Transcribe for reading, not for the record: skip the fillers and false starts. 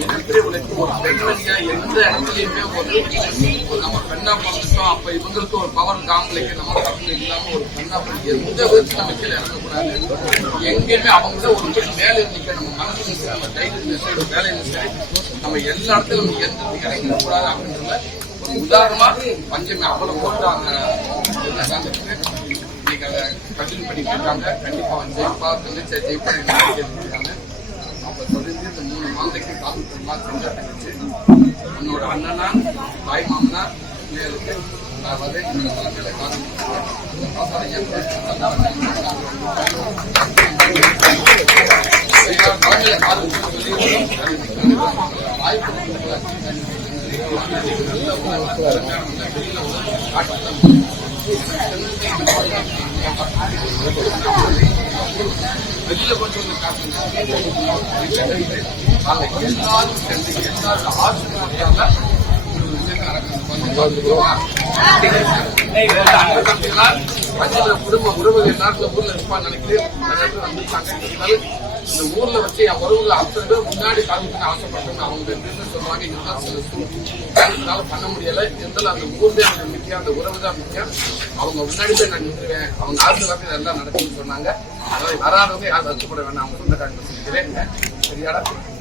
மிகப்பெரிய உழைப்பு. ஒரு பெண்மணியா எந்த இடத்துலயுமே ஒரு நம்ம பெண்ணா பார்த்துட்டோம், அப்ப இவங்களுக்கு ஒரு பவர் காம்பளைக்கு நம்ம பக்கம் இல்லாம ஒரு பெண்ணா எந்த விதத்துல நம்ம கீழே இறங்கக்கூடாது. எங்கேயுமே அவங்க ஒரு பெண் மேலே நிக்க நம்ம மனசுல சரி, நம்ம தைரியத்துல சரி, வேலையில சரி, நம்ம எல்லா இடத்துலும் எந்த இறங்கிடக்கூடாது அப்படின்றத ஒரு உதாரணமா பஞ்சமி அவ்வளவு போட்டு அவங்க இன்னைக்கு அதை கண்டினியூ பண்ணிட்டு இருக்காங்க. கண்டிப்பா ஜெயிப்பா ஜெயிப்பா இருக்காங்க. அப்ப தொடர்ந்து இந்த 3 மாதத்துக்கு காலத்துமா செஞ்சா தங்கச்சு உன்னோட அண்ணனா தாய் மாமனா பிள்ளைகளுக்கு அதாவது இந்த தலைமையில வெளியில கொஞ்சம் எல்லாரும் சேர்ந்து எல்லாரும் ஆட்சியால குடும்ப உறவுகள் எல்லாரும் ஊர்ல இருப்பான்னு நினைக்கிறேன். இந்த ஊர்ல வச்சு என் உறவுகள் அத்தனை பேர் முன்னாடி காமிக்கணும்னு ஆசைப்பட்டேன். அவங்க சொல்லுவாங்க இருந்தாலும் பண்ண முடியல. இருந்தாலும் அந்த ஊர் தான் எனக்கு முக்கியம், அந்த உறவு தான் முக்கியம். அவங்க முன்னாடி போய் நான் நின்றுவேன், அவங்க ஆசீர்வாதம் எல்லாம் நடக்கும்னு சொன்னாங்க. அதாவது வராதவங்க யாரும் வருத்தப்பட வேண்டாம், அவங்க சொந்தக்காரங்க சொல்லிக்கிறேன். சரியாடா?